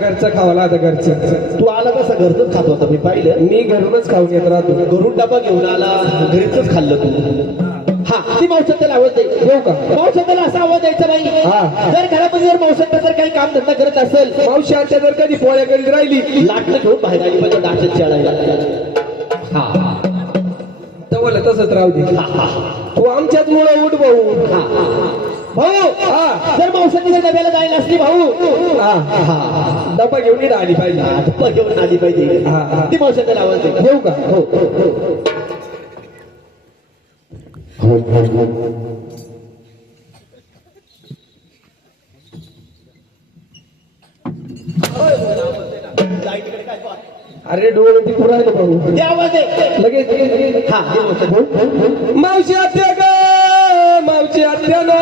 घरचं खावं आता घरचं. तू आला तसा घरच खात होता मी पाहिलं. मी घरूनच खाऊन येत राहतो. घरून डबा घेऊन आला घरीच खाल्लं तू. हा ती मावशाला आवाज दे. येऊ का? मावशाला असा आवाज द्यायचा नाही. जर घरामध्ये जर मावशाला जर काही काम धंदा करत असेल, मावशी आमच्या जर कधी पोळ्या करीत राहिली लाटणं घेऊन बाहेर आली पाहिजे नाचत शाळायला. हा तवलं तसंच राहू दे. तू आमच्याच मुळे उठ भाऊ. भाऊ जर मावशाने जर डब्याला जायला असली भाऊ डबा घेऊन इथं आली पाहिजे. डब्बा घेऊन आली पाहिजे. ती मावशाला आवाज दे. येऊ का? हो. अरे डोळे ती पुरायला भाऊ. ते आवाज दे लगेच. हा मावशी आत्या ग मावशी आत्या ना.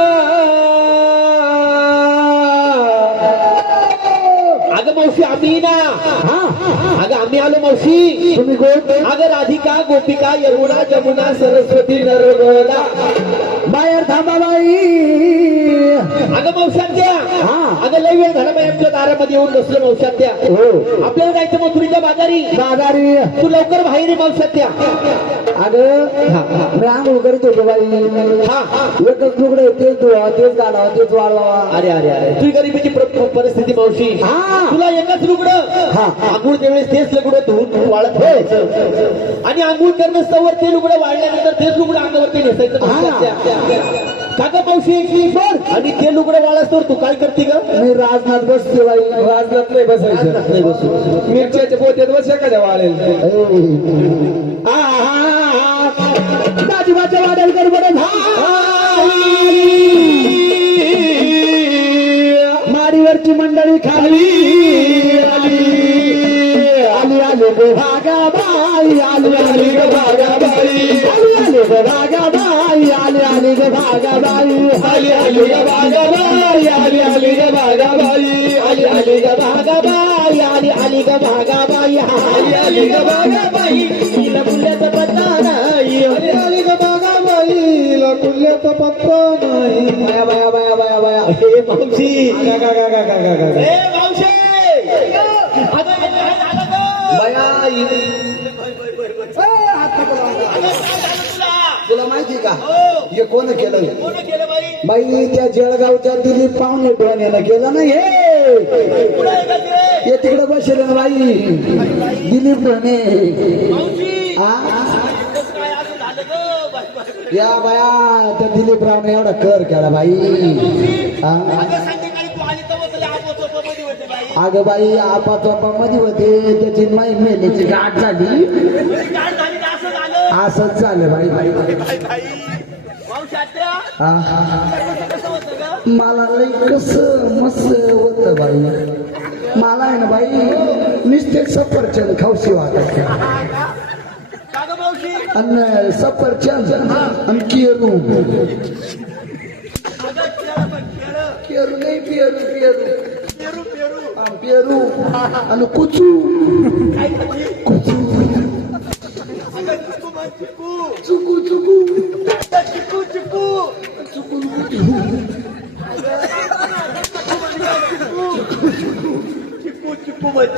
अगं मावशी आम्ही ना. अगं आम्ही आलो मावशी. तुम्ही कोण? अगं राधिका गोपिका यमुना जमुना सरस्वती नर्मदा. बाहेर थांबा बाई. अगं मावशांत्या अगं लय वेळ झाला बाई आपल्या दारामध्ये येऊन बसलो मावशांत्या. आपल्याला जायचं मथुरीच्या बाजारी. तू लवकर बाहेर ये मावशांत्या. अगं मी आंघोळ करत होतो बाई. एकच लुगडं तेच धुवा तेच घालावा तेच वाळवा. अरे अरे अरे तुझी गरिबीची परिस्थिती मावशी. तुला एकच लुगडं आंघोळ त्यावेळेस तेच लुगडं धुवून वाळत ठेवायचं आणि आंघोळ करणं सवर ते लुगडं वाळल्यानंतर तेच लुगडं अंगावरती नेसायचं. काका मावशी आणि ते लुगडं वाळस तू काय करते ग? मी राजनाथ बसते बाई. राजनाथ नाही बसायचं. नाही बसू. मिरच्याच्या पोत्यात बस एखाद्या वाळेल. दाजीबाच्या वाड्याला कर बरं. माडीवरची मंडळी खाली आली आली गो भागाबाई. आली आली गो भागाबाई. आली आली गो भागाबाई. आली आली गो भागाबाई. आली आली गो भागाबाई. आली आली गो भागाबाई. आली आली गो भागाबाई. आली आली गो भागाबाई. आली आली गो भागाबाई. हिला पुण्याचा पत्ता नाही. आली आली गो भागाबाई. हिला पुण्याचा पत्ता नाही. बाया बाया बाया बाया बाया. हे मावशी बाया मावशी तुला माहिती का हे कोण केलं? बाई त्या जळगावच्या दिलीप पाहुणे डोण्यानं केलं नाही. हे तिकडे बसले ना बाई दिलीप डोणे. या बाया त्या दिलीप रावने एवढा कर केला बाई. अगं बाई आपा चोपा मध्ये होते त्याची माई मेलेची गाठ झाली. असंच झालं बाई. मला लई कस मस्त होत बाई. मला आहे ना बाई नुसते सफरचंद खाऊशी वाटत. आणि सफरचंद आणि केरू. केरू नाही पेरू पेरू पेरू आणि कुचू कुचू चुकू चुकू चिकू चिकू चुकू चिकू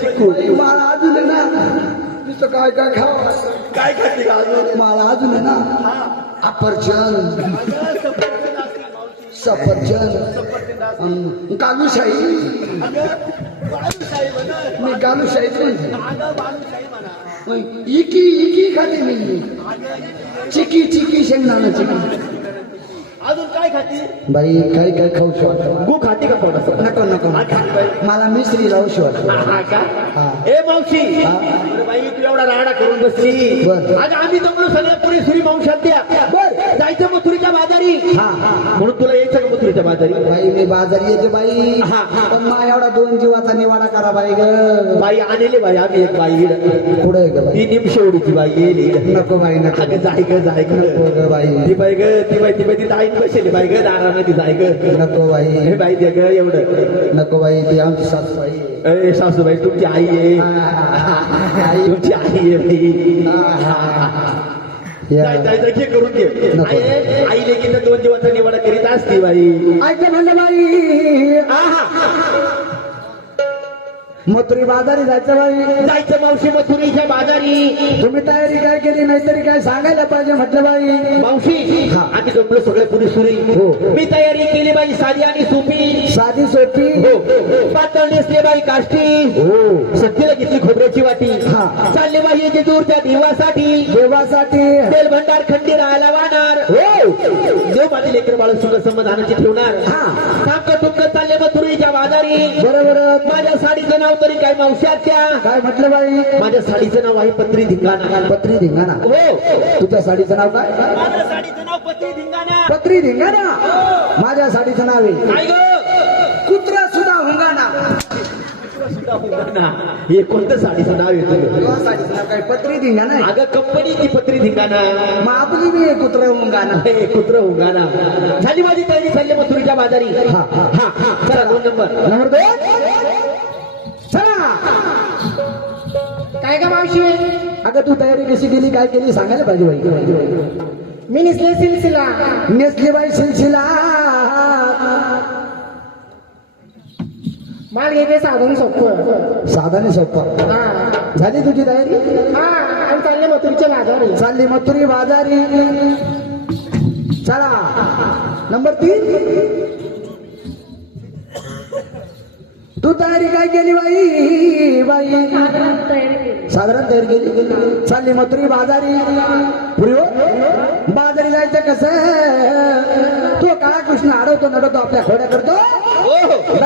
चिकू. मला अजून आहे ना नुसतं काय काय खावा. काय खाते अजून? मला अजून आहे ना अफरचंद सफरचंद गालूशाही. मी गालूशाहीच म्हणते. इकी इकी खाते मी. चिकी चिकी शेंगदाणा चिकी. अजून काय खाते बाई? काही काय खाऊ शकतो. गु खाते का थोडस? नको नको मला मिश्री लावू शकतो. ए मावशी बाई तू एवढा राडा करून बसली. आज आम्ही जमलो सगळ्या पुरी सुरी मावशांत्या जायचं मथुरीच्या बाजारी. म्हणून तुला यायचं का मथुरीच्या बाजारी? बाई मी बाजारी येते बाई. पण मा एवढा 2 जीवाचा निवाडा करा बाई ग. बाई आलेली बाई आम्ही एक बाई पुढे ग बाई. ती निमशेवडीची बाई येईल. नको बाई नको. जाय ग जाय ग बाई. ती बाई ग ती बाई ती ताईन बसेली बाई ग दारानं ती जाय ग. नको बाई. हे बाई दे ग एवढं. नको बाई ती आमची सासूबाई. ए सासूबाई तुमची आई आहे. तुमची आई आहे बाई. घे करून घे. आई लेकीनं 2 जीवाचा निवाडा करीत असते बाई. ऐक म्हणलं बाई. मथुरी बाजारी जायचं बाई. जायचं मावशी मथुरीच्या बाजारी. तुम्ही तयारी काय केली नाहीतरी काय सांगायला पाहिजे म्हटलं बाई. मावशी हा. आम्ही जमलो सगळे पुरी सुरी. हो. मी तयारी केली बाई साधी आणि सोपी. साधी सोपी. हो. पातळ नेसले बाई काष्टी. हो. सत्तीला घेतली खोबऱ्याची वाटी. हा. चालले बाई जेजूरच्या देवासाठी. देवासाठी. तेल भंडार खंडी राहायला वाहणार. हो. देव माझे लेकर बाळ सुंदर समाधानाची ठेवणार. हा. सामकं टुमकं चालले मथुरीच्या बाजारी. बरोबर. माझ्या साडीचं नाव तरी काय मावशाच्या. काय म्हटलं बाई. माझ्या साडीचं नाव आहे पत्री धिंगाणा. पत्री धिंगाणा. हो. तुझ्या साडीचं नाव काय. माझ्या साडीचं नाव पत्री धिंगाणा. पत्री धिंगाणा. माझ्या साडीचं नाव आहे काय ग कुत्रा सुद्धा हुंगाणा. हे कोणतं साडीचं नाव येतं. तुझ्या साडीचं नाव काय पत्री धिंगाणा आहे. अगं कंपनी ती पत्री धिंगाणा. मग आपली बी आहे कुत्रा हुंगाणा. हे कुत्र उगाना. झाली माझी तयारी चालली मथुरीच्या बाजारी. हा, हा. हा हा चला 2 नंबर. नंबर 2. चला. काय का मावशी. अगं तू तयारी कशी केली काय केली सांगायला पाहिजे बाई. मी निसले सिलसिला. नेसली बाई सिलसिला. माल घेते साधन सोपं. साधाने सोपं. हा झाली तुझी तयारी. हा आणि चालले मथुरीच्या बाजारी. चालली मथुरी बाजारी. चला नंबर 3. तू तयारी काय केली बाई. बाई साधारण तयारी केली. चालली मथुरी बाजारी. पुरी हो. बाजारी जायचं कसं. तो काळा कृष्ण अडवतो नडवतो आपल्या खोड्या करतो.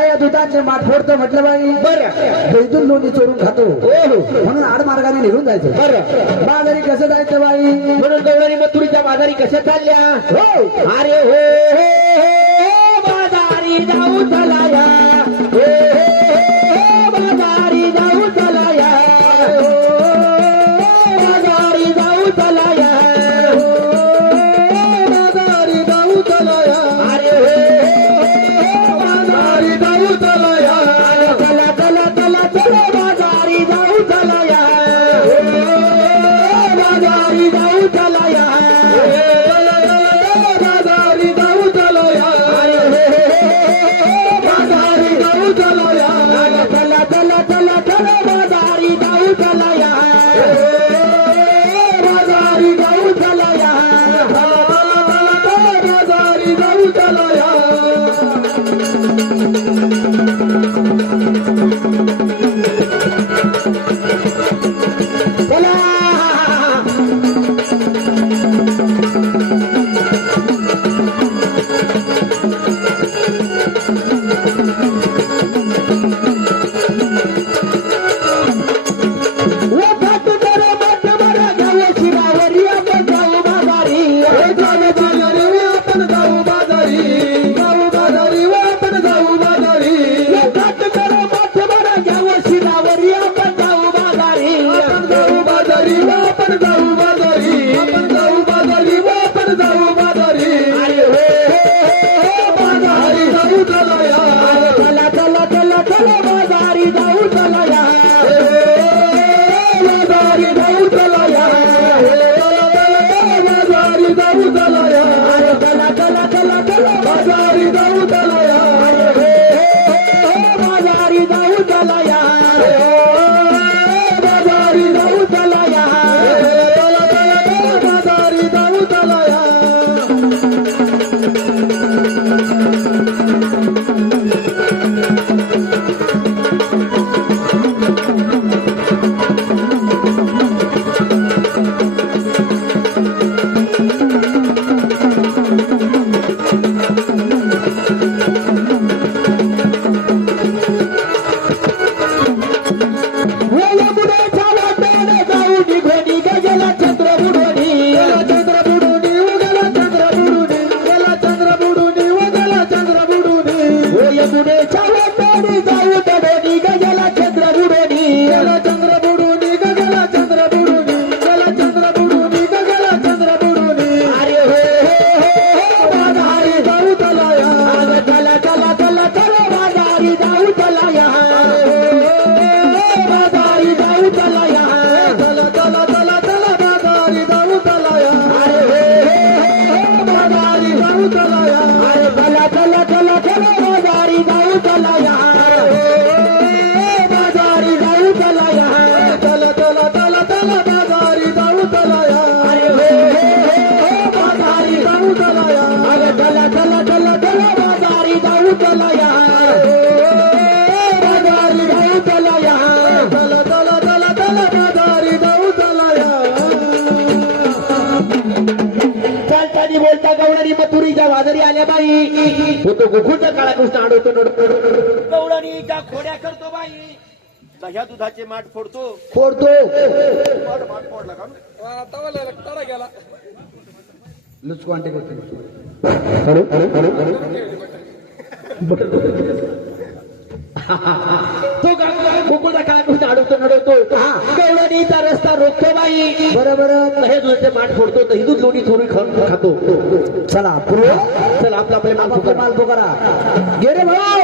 या दुधाचे माठ फोडतो म्हटलं बाई. बरं. बैतून लोणी चोरून खातो. म्हणून आडमार्गाने निघून जायचं. बरं. बाजारी कसं जायचं बाई. म्हणून गवळणी मथुरीच्या बाजारी कशा चालल्या. हो. अरे हो हो, हो, बाजारी जाऊ चला या. हो, हो, बाजारी जाऊ चला या. हो, बाजारी जाऊ चला या. हो, बाजारी जाऊ चला या. अरे हो, बाजारी जाऊ चला या. चला चला चला चला बाजारी जाऊ चला या. हो, बाजारी जाऊ चला या. बाजारी जाऊ चला या. बाजारी जाऊ चला या. चला चला चला चला बाजारी जाऊ चला या. बाजारी जाऊ चला या. बाजारी जाऊ चला या. चला. गेलता गवळणी मथुरीच्या वाजरी आल्या बाई तो तो गोकुळचा काळा कृष्ण अडवतो गवळणीच्या खोड्या करतो बाई दह्या दुधाचे माठ फोडतो माठ फोडला का लुचको आणते तो गोकुळचा काळा कृष्ण अडवतो गवळणीचा रस्ता रोखतो बाई बरोबर दह्या दुधाचे माठ फोडतो दही दूध लोणी थोडी खातो चला पूर्व चला आपला आपला माल करा गे रे भाऊ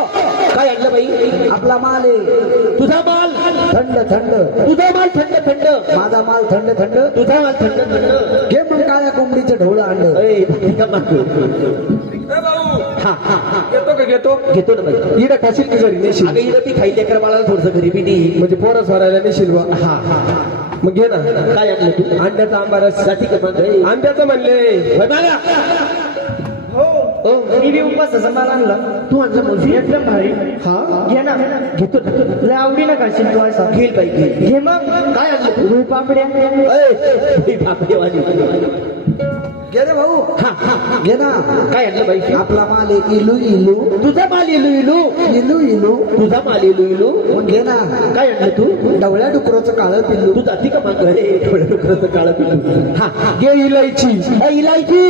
काय आणलं बाई आपला माल आहे तुझा माल थंड थंड तुझा माल थंड थंड माझा माल थंड थंड तुझा माल थंड थंड घे मग काळ्या कोंबडीचं ढोळं अंड घेतो का घेतो घेतो ना बाई इडं खाशील की घरी नेशील अगं इथं ती खाई लेकर मला थोडस गरीबी नाही म्हणजे पोरं सोडायला नेशील बा हा मग घे ना काय आणलं तू अंड्याचा आंबारस साठी का मग आंब्याचं म्हणले होय मागा मी बी उपासाचा माल आणला तू आणलं म्हणजे एकदम भारी हा घे ना घेतो लय आवडीनं खाशील तू असा घेईल बाई घेईल घे मग काय आणलं तू रुई पापड्या घे रे भाऊ घे ना काय आणलं बाई आपला माल आहे इलू इलू तुझा माल इलू इलू इलू इलू तुझा माल इलू इलू मग घे ना काय आणलं तू ढवळ्या डुकराचं काळं पिल्लू तू जाती का माग थोड्या डुकराचं काळं पिल्लू हा घे इलायची इलायची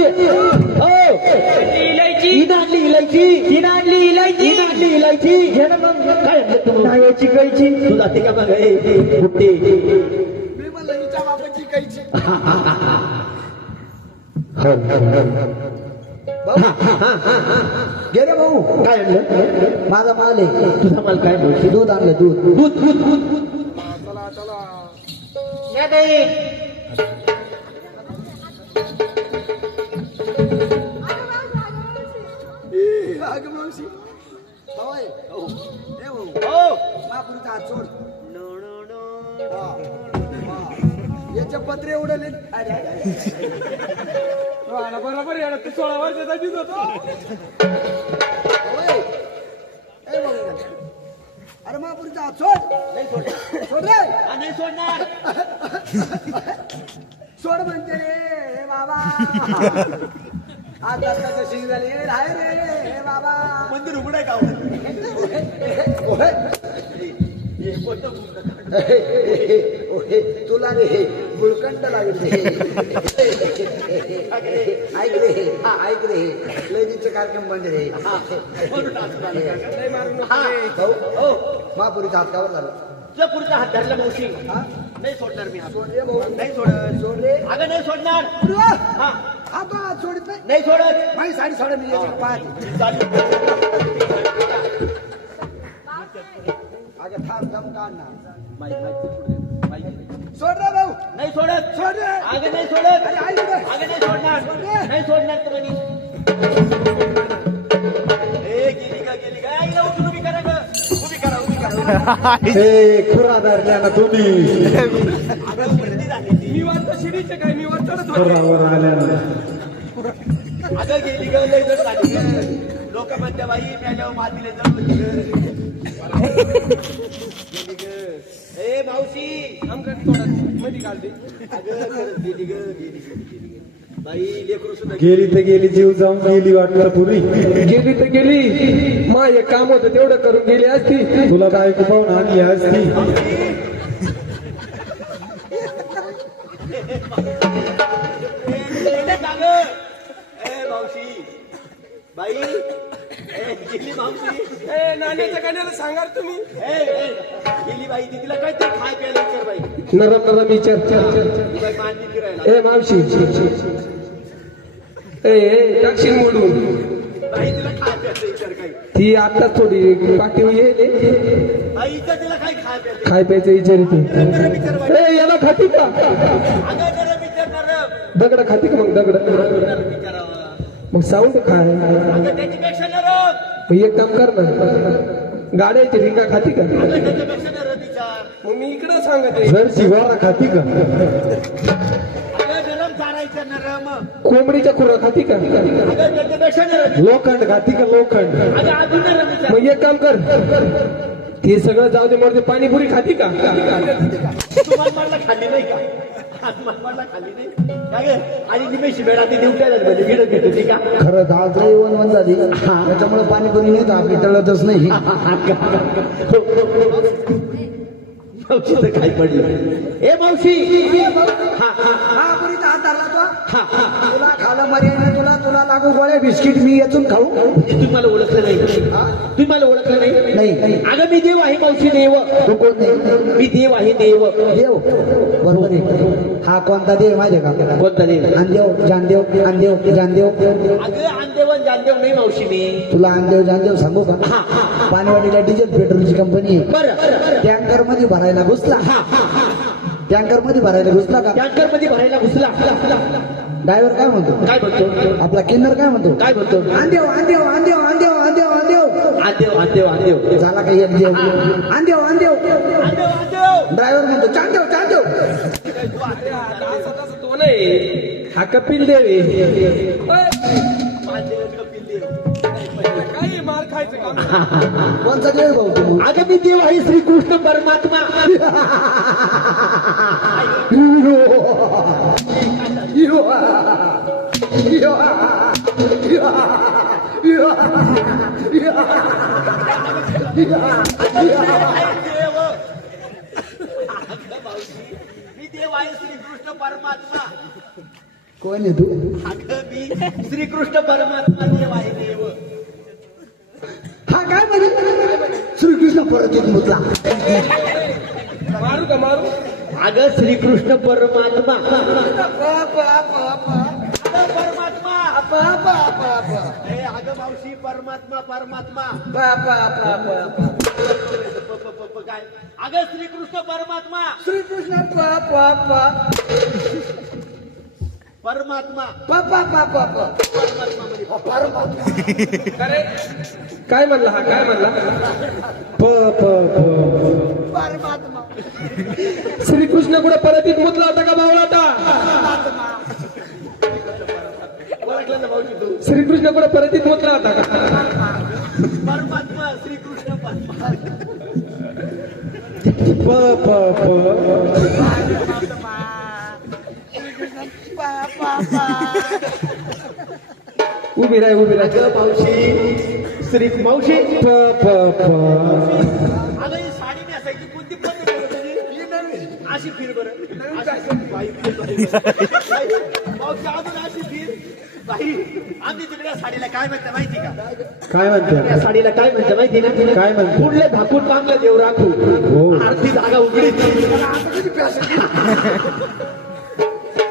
हीन आणली इलायची हीन आणली इलायची हीन आणली इलायची घे ना मग काय आणलं तू नावाची कैची तू जाते का मग कुठे घे रे भाऊ काय आणलं माझा माल आहे तुझा माल काय बोलतो दूध आणलं दूध दूध दूध दूध दूध या ताई याच्या पत्रे उडले बरोबर येणार तू 16 वर्षाचा दिस होतो अरे महापुरीचा हात सोड सोड रे नाही सोडणार सोड म्हणते रे बाबा आज दत्ताचं शिंग झाली राय रे बाबा मंदिर उघडाय का तुला रे गुळकंड लागेल ऐक रे हा ऐक रे लेडीजचे कार्यक्रम बंद रे महापुरीचा हात कावर झाला तुझ्या पुढचा हात धरला मावशी नाही सोडणार मी हात सोड रे भाऊ नाही सोडत सोड रे अगं नाही सोडणार हा हा तो हात सोडित नाही नाही सोडत माझी साडी सोडा मी याची पाहते अगं थांब दम काढ ना सोड रे भाऊ नाही सोडत सोड रे अगं नाही सोडत अरे ऐक रे अगं नाही सोडणार नाही सोडणार तर म्हणे गेली का आईला उठून उभी करा ग उभी करा हे खुरा धरल्या ना तुम्ही मी वाटतो शिडीचे काय मी वाटतो खुरावर आल्या अगं गेली ग लय जण झाली लोक म्हणते बाई मेल्यावर मातीले जण ए मावशी मध्ये घालते अगं गेली ग गेली बाई लेकरू सुद्धा गेली तर गेली जीव जाऊन गेली वाटणार पुरी गेली तर गेली मा एक काम होतं तेवढं करून गेली असती तुला काय पाहून आणली असती ए मावशी बाई गेली मावशी नाण्याच्या गाण्याला सांगा तुम्ही गेली बाई ती तिला काय ते खाय प्यायला विचार बाई नरम नरम विचार ती बाई मांडी फिरायला ए मावशी ए टाकशील मोडून बाई तिला खाय प्यायचं विचार काही ती आता थोडी पाठी येईल बाईचं तिला काय खाय प्यायचं खाय प्यायचं विचारित विचार बाई ए याला खाती का अगं जरा विचारणार दगड खाती का मग दगड विचारावं मग साऊंड खाय अगं त्याच्यापेक्षा नरम मग एक काम कर ना गाड्याची रिंगा खाती का अगं त्याच्यापेक्षा नरम विचार मग मी इकडं सांगते जर शिवारा खाती का अगं नरम चारायचं नरम कोंबडीच्या खुरा खाती का अगं त्याच्यापेक्षा नरम लोखंड खाती का लोखंड अगं अजून नरम विचार मग एक काम कर ते सगळं जाऊ दे मरते पाणीपुरी खाती का तुम्हाला खाल्ली नाही का मला खाल्ली नाही काय ग? आणि निमेशी बेडा ती देवट्याला म्हणजे भिडत घेत होती का खरं आज लई वन झाली त्याच्यामुळे पाणीपुरी नाही तर आपली टळतच नाही. मावशीचं काय पडलं ए मावशी महापुरीचा हात धरला तो तुला खाला मर्यादा तुला लागू गोळ्या बिस्किट मी यातून खाऊ तुम्ही मला ओळखलं नाही तुम्ही मला ओळखलं नाही नाही. अगं मी देव आहे मावशी देव तू कोण नाही मी देव आहे देव देव बरोबर आहे. हा कोणता देव माहिती आहे का कोणता देव अंदेव जानदेव जानदेव अगं अंदेव जानदेव नाही मावशी मी तुला अंदेव जानदेव सांगू का पाणीवाडीला डिझेल पेट्रोलची कंपनी आहे. बरं टँकर मध्ये भरायला घुसला टँकर मध्ये भरायला घुसला का टँकर मध्ये भरायला घुसला ड्रायव्हर काय म्हणतो काय म्हणतो आपला किन्नर काय म्हणतो काय म्हणतो अंदेव अंदेव अंदेव अंदेव अंदेव अंदेव आदेव आदेव आदेव झाला काही एक देव अंदेव अंदेव आदेव आदेव ड्रायव्हर म्हणतो चांदेव चांदेव तो नाही हा कपिल देव आहे. काही मार खायचं काम कोणता देव भाऊ तू अगं मी देव आहे श्रीकृष्ण परमात्मा मी देव आहे श्रीकृष्ण परमात्मा कोण आहे तू अगं मी श्रीकृष्ण परमात्मा देव आहे देव हा काय म्हणे श्रीकृष्ण परत एक मुद्दा मारू का मारू अगं श्रीकृष्ण परमात्मा ए, अगं मावशी परमात्मा परमात्मा काय अगं श्रीकृष्ण परमात्मा श्रीकृष्ण परमात्मा अरे काय म्हणला हा काय म्हणला प प प श्रीकृष्ण कुठे परत एक मुतला होता का भावला होता ओळखलं ना मावशी तू श्रीकृष्ण कुठे परत एक मुतला होता का परमात्मा श्रीकृष्ण परमात्मा प प प उभी राह अगं मावशी श्री मावशी प प प अगं ही साडी नेसायची कोणती पद्धत आहे तुझी? अशी फिर बरं बाई, मावशी अजून अशी फिर बाई आम्ही तिकडे साडीला काय म्हणता माहिती का काय त्या म्हणते साडीला काय म्हणतं माहिती ना काय म्हणते? पुढले झाकून मागलं देव राखू हो. आरती जागा उघडी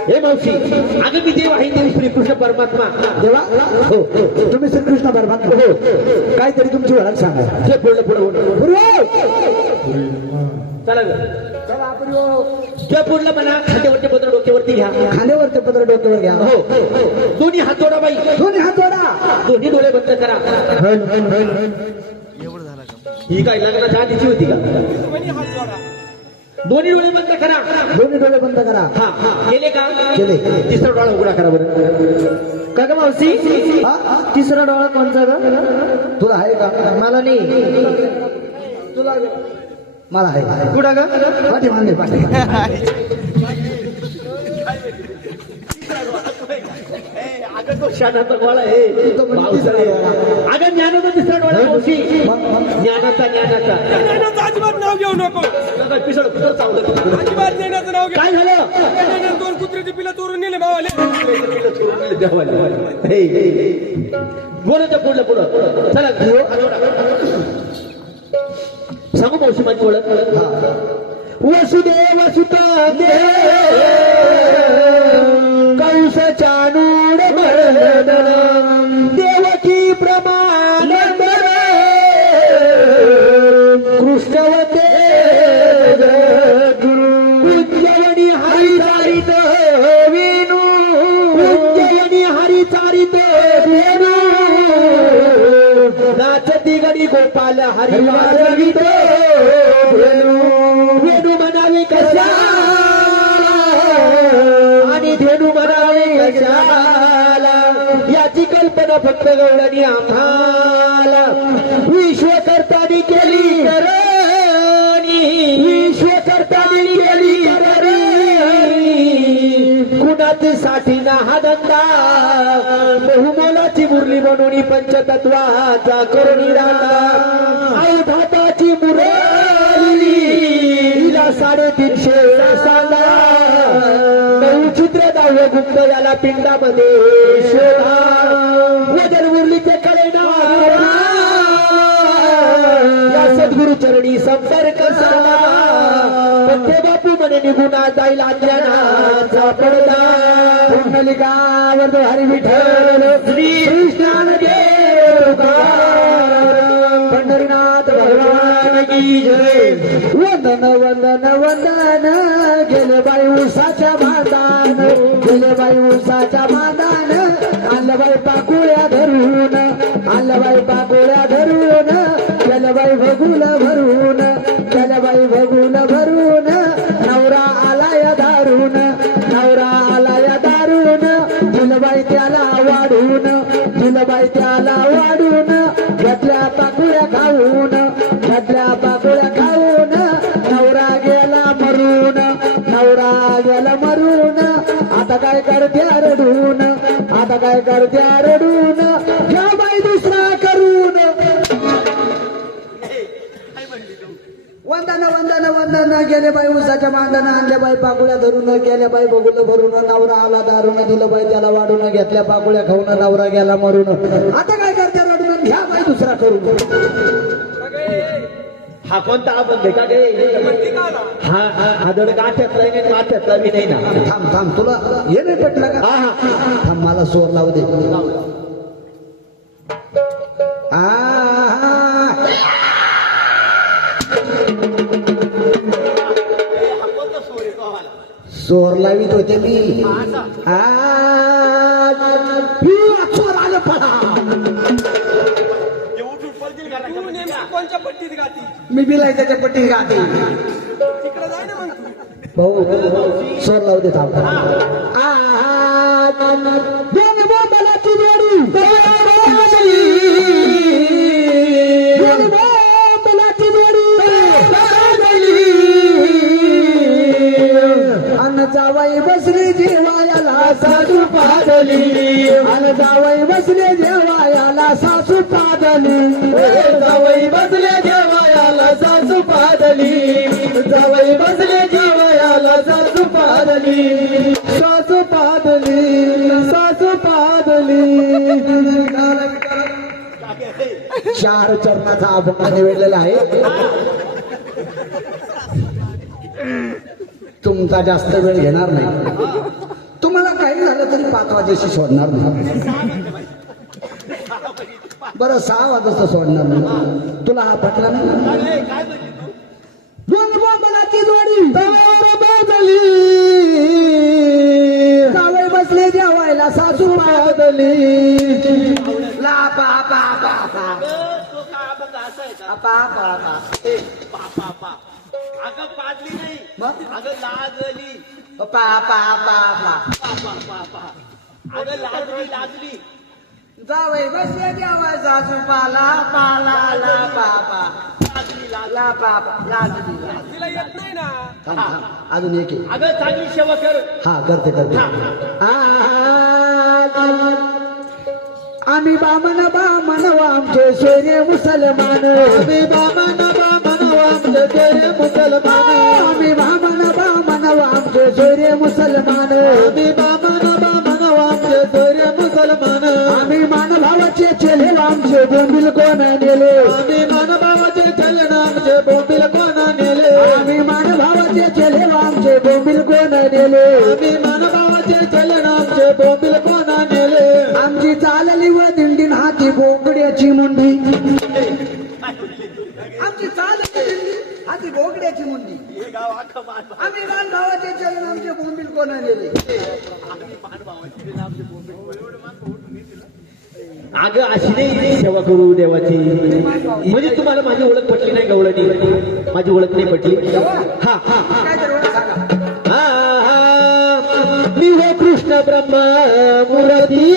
हे मावशी अगं मी देव आहे देव श्रीकृष्ण परमात्मा देवा हो तुम्ही श्रीकृष्ण परमात्मा हो काहीतरी तुमची ओळख सांगा जे पुढलं पुढं चला ग चला आपण हो. जे पुढलं म्हणा खांद्यावरचे पत्र डोक्यावरती घ्या खांद्यावरचे पत्र डोक्यावर घ्या हो दोन्ही हात जोडा बाई दोन्ही हात जोडा दोन्ही डोळे बंद करा ही काय लग्नाच्या आधीची होती का दोन्ही डोळे बंद करा दोन्ही डोळे बंद करा हा हा केले का केले. तिसरा डोळा उघडा करा बरं का ग मावशी हा? तिसरा डोळा कोणचा ग तुला आहे का मला नाही तुला मला आहे कुठं ग पाठी मानले पाठी अगं तो शानाचा डोळा आहे तो म्हणजे पावसाळा तिसरा आहे. डोळा. अगं ज्ञानाचा तिसरा डोळा मावशी मग ज्ञानाचा ज्ञानाचा अजिबात नाव घेऊ नको पिसळ पिसळ चावलं अजिबात नेण्याचं नाव काय झालं घेऊ दोन कुत्र्याची पिलं चोरून नेले भावाले बोलत पुढलं पुढं चला सांगू मावशी माझी ओळख वसुदेव सुता कंस चाणूर देवकी प्रमानंद कृष्णवते उज्जयनी हरिचारित वेणू उज्जयनी हरिचारित वेणू नाचती गडी गोपाल हरी वाजवित वेणू वेणू म्हणावे कशा आणि धेनू म्हणावे कशाला याची कल्पना फक्त गवळणी आम्हाला विश्वकर्त्याने केली जातीसाठी ना हा धंदा बहुमोलाची मुरली बनवणी पंचतत्वाचा करुणी राधा अवधाताची मुरली हिला 350 सांगा बहुचित्र दाव्य गुप्त याला पिंडामध्ये शोधा वजन मुरलीचे कळे ना या सद्गुरु चरणी संपर्क साधा ते बापू म्हणे निघुना जाईल अज्ञानाचा पडदा पुंडलिकावर हरी विठ्ठल श्री कृष्णादेव पंढरीनाथ भगवान की जय वंदन वंदन वंदन गेले बाई उसाच्या बांधान गेले बाई उसाच्या बांधान आलं बाई पाकुळ्या धरून आलं बाई पाकुळ्या धरून गेलं बाई भगुल भरून गेलं बाई भगुल भरून नवरा आलाय दारून नवरा आलाय दारून दिलबाई त्याला वाढून दिलबाई त्याला वाढून घेतल्या पाकुळ्या खाऊन घेतल्या पाकुळ्या खाऊन नवरा गेला मरून नवरा गेला मरून आता काय करत्या रडून आता काय करत्या रडून घ्या बाई दुसरा करून वंदन वंदन वंदन गेले बाई उसाच्या बांधन आणल्या बाई पाकुळ्या धरून गेल्या बाई बघून भरून नवरा आला दारून दिलं बाई त्याला वाढून घेतल्या पाकुळ्या खाऊन नवरा गेला मरून आता काय करत्या रडून घ्या बाई दुसरा करून हा कोणता अबंध का गे हा आदड गाठ्यातला नाही गाठ्यातला बी नाही ना थांब थांब तुला हे नाही पटलं का हा हा थांब मला सोर लावू दे सोर लावित होते मी चोर आले पडा कोणच्या पट्टीत गाती मी बिलाय त्याच्या पट्टीत गाते तिकडे जाय ना मग भाऊ सोर लावू दे थांब बोंबलाची जोडी बोंबलाची जोडी अन्न जावाई बसली जेवायाला सासू पादली अन्न जावाई बसले जेवायाला सासू पादली जावई बसले जेवायाला सासू पादली जावई बसले जेवायाला सासू पादली सासू पादली सासू पादली 4 चरणाचा अभंग निवडलेला आहे तुमचा जास्त वेळ घेणार नाही तुम्हाला काही झालं तरी 5 वाजेशी सोडणार नाही बरं 6 वाजता सोडणार नाही तुला हा पटला नाही बोंबलाची जोडी जावई बसले जेवायला सासू पादली ला पा पा पा पा अगं पाजली नाही मग अगं लाजली पा पा पा पा अगं लाजली जावई बसले जेवाय सासू पाला पाला ला पापा ला पापा लाजली तिला येत नाही ना थांब थांब अजून एक आहे. अगं चांगली सेवा कर हा करते करते आम्ही बामन बामन आमचे सोयरे मुसलमान आम्ही बामन बामन आमचे सोयरे मुसलमान आम्ही बामन बामन आमचे सोयरे मुसलमान आम्ही बामन बामन आमचे सोयरे मुसलमान आम्ही मानभावाचे चेले आमचे बोंबील कोण नेले आम्ही मानभावाचे चेले आमचे बोंबील कोण नेले आम्ही मानभावाचे चेले आमचे बोंबील कोण नेले आम्ही मानभावाचे चेले आमचे बोंबील कोण नेले आमची चालली व दिंडीन हाती बोकड्याची मुंडी आमची चालली हाती बोकड्याची मुंडी आम्ही मानभावाचे चलन आमचे बोंबील कोण नेले अगं अशी नाही सेवा करू देवाची म्हणजे तुम्हाला माझी ओळख पटली नाही गवळणी माझी ओळख नाही पटली हा हा काय तर एवढं सांगा मी हो कृष्ण ब्रह्म मूर्ती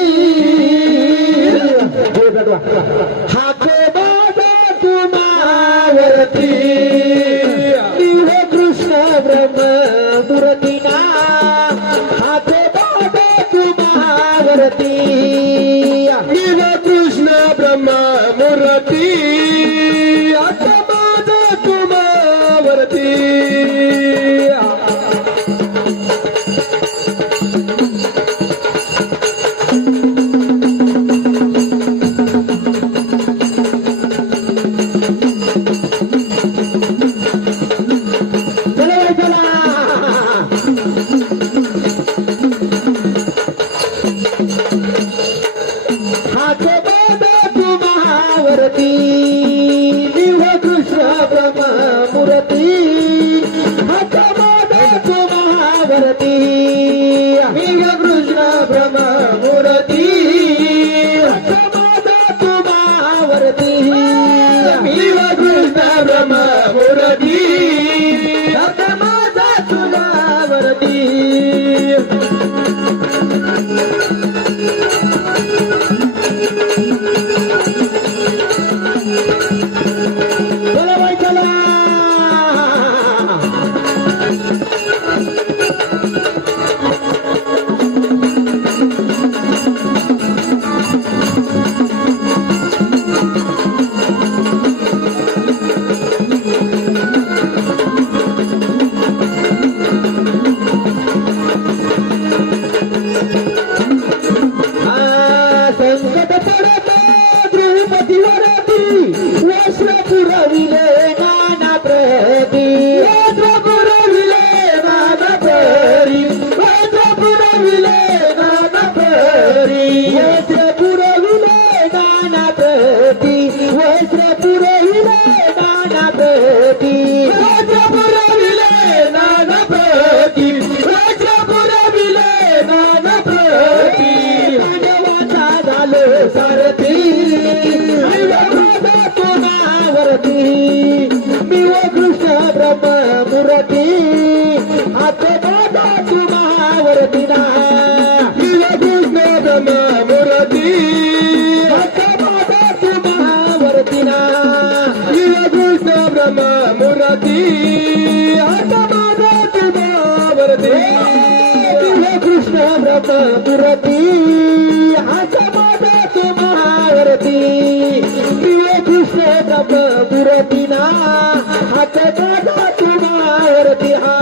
हात बाबा तुम्हावरती मी हो कृष्ण ब्रह्म मूर्तीना हात बाबा तुम्हावरती कृष्ण ब्रह्म मूर्ती माझा तुम्हावरती कृष्ण ब्रह्म मूर्ती माझा तुझ्यावरती चला बाई चला संकट परत द्रौपदीवरती वस्त्र पुरविले नाना प्रती वस्त्र पुरविले नाना परी वस्त्र पुरविले नाना परी वस्त्र पुरविले नाना प्रती वस्त्र पुरविले नाना प्रती वस्त्र पुरविले नाना प्रती वस्त्र पुरविले नाना प्रती झालो सारथी कोणावरती मी व कृष्ण ब्रह्म मूर्ती हात माझा तुम्हावरती ना मी व कृष्ण ब्रह्म मूर्ती हात माझा तुम्हावरती ना मी व कृष्ण ब्रह्म मूर्ती हात माझा तुम्हावरती कृष्ण ब्रह्म मूर्ती हात माझा तुम्हावरती कृष्ण ब्रह्म मूर्ती ना हात माझा तुम्हावरती हा